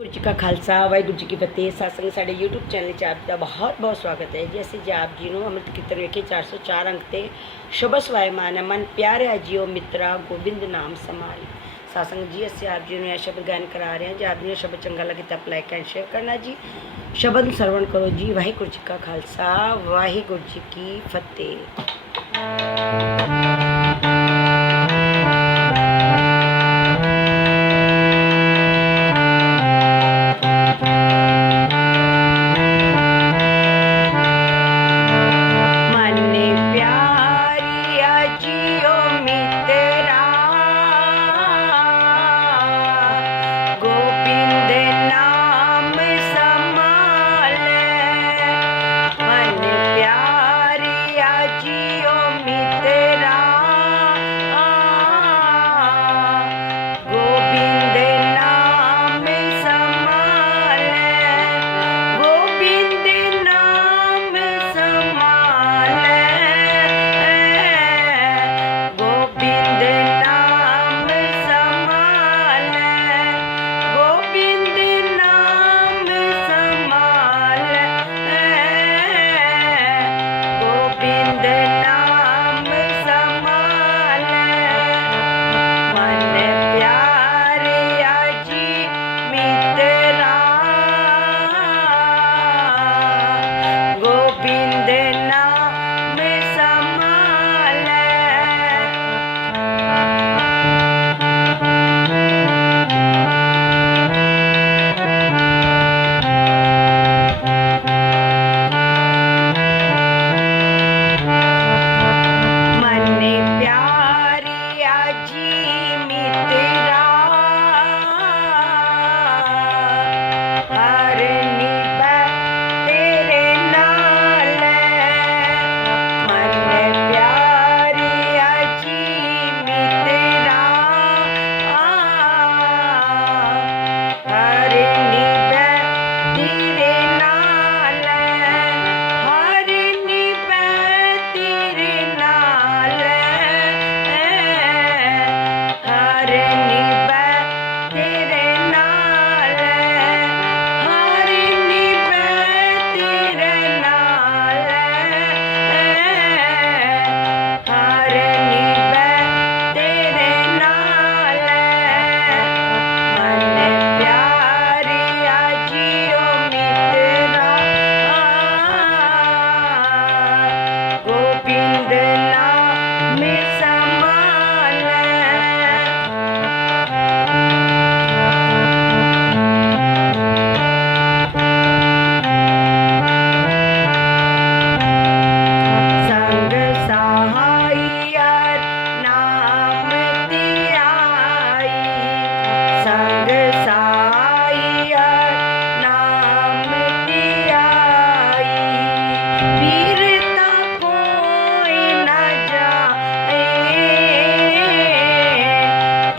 ਗੁਰੂ ਜੀ ਕਾ ਖਾਲਸਾ, ਵਾਹਿਗੁਰੂ ਜੀ ਕੀ ਫਤਿਹ। ਸਾਸੰਗ ਸਾਡੇ YouTube channel 'ਚ ਆਪ ਦਾ ਬਹੁਤ ਬਹੁਤ ਸਵਾਗਤ ਹੈ ਜੀ। ਅਸੀਂ ਜੀ ਆਪ ਜੀ ਨੂੰ ਅੰਮ੍ਰਿਤ ਕੀਰਤਨ ਵੇਖੇ 404 ਅੰਕ ਤੇ ਸ਼ੁਭ ਸਵਾਇਮਾਨ ਮਨ ਪਿਆਰਿਆ ਜੀਓ ਮਿੱਤਰਾ, ਗੋਬਿੰਦ ਨਾਮ ਸਮਾਈ। ਸਾਸੰਗ ਜੀ, ਅਸੀਂ ਆਪ ਜੀ ਨੂੰ ਇਹ ਸ਼ਬਦ ਗਾਇਨ ਕਰਾ ਰਹੇ ਹਾਂ। ਜੇ ਆਪ ਜੀ ਨੂੰ ਸ਼ਬਦ ਚੰਗਾ ਲੱਗੇ ਤਾਂ ਲਾਈਕ ਐਂਡ ਸ਼ੇਅਰ ਕਰਨਾ ਜੀ। ਸ਼ਬਦ ਨੂੰ ਸਰਵਣ ਕਰੋ ਜੀ। ਵਾਹਿਗੁਰੂ ਜੀ ਕਾ ਖਾਲਸਾ, ਵਾਹਿਗੁਰੂ ਜੀ ਕੀ ਫਤਿਹ।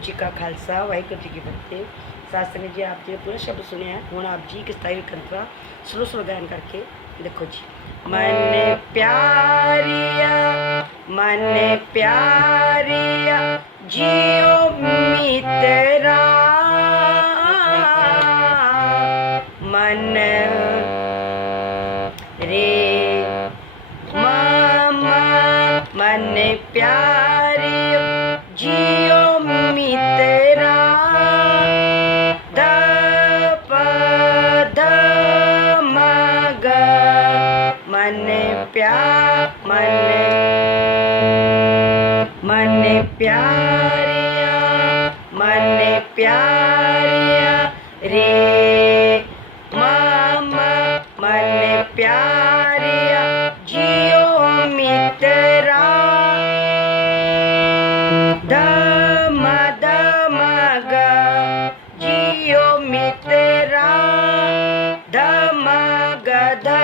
ਵਾਹਿਗੁਰੂ ਜੀ ਕਾ ਖਾਲਸਾ ਵਾਹਿਗੁਰੂ ਜੀ ਕੀ ਫਤਿਹ ਸਾਸਤਨ ਜੀ ਆਪ ਜੀ ਪੂਰਾ ਸ਼ਬਦ ਸੁਣਿਆ ਹੁਣ ਆਪ ਜੀ ਕਿਸ ਤਾਈ ਕੰਤਰਾ ਸਲੋ ਸਲੋ ਗਾਇਨ ਕਰਕੇ देखो जी मन प्यारिया मन प्यारिया जियो मितरा मन प्यारिया, मन प्यारिया, रे मामा, मन प्यारिया, जियो मित्रा। दम दम ग, जियो मित्रा। दम गदा।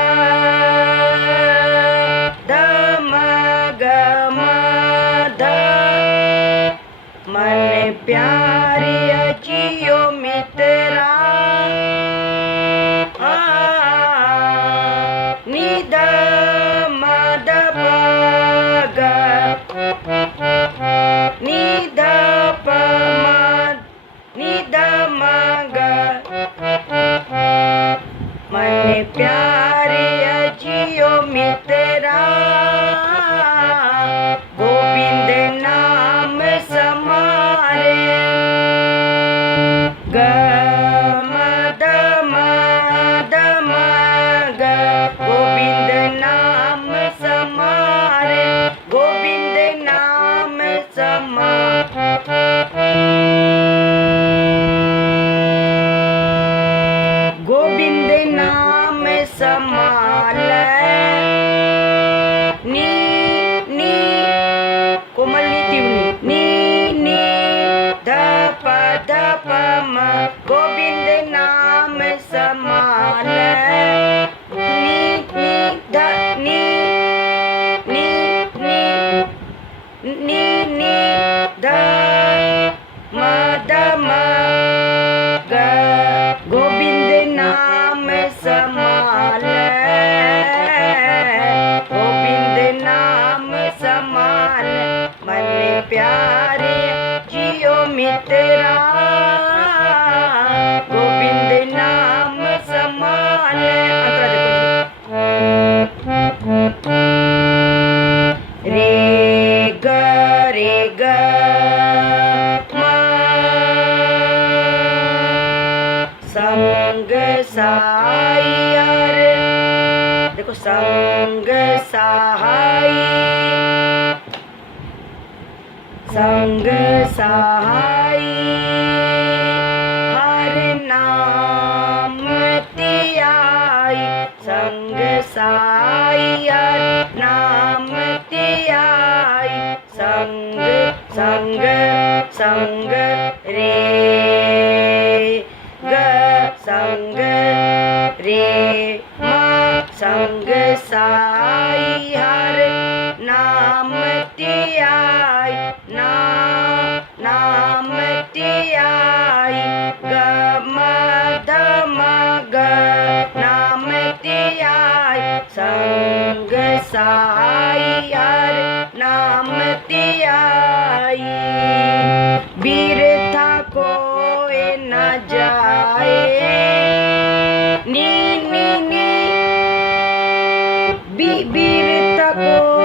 મને પ્યારી અચિયો મિતરા નિદ મદ પગ નિદ પમદ નિદ મગ મને પ્યારી અચિયો મિત summer. सहायार नाम त्याई बीरथा को न जाए नी नी नी बीरथा को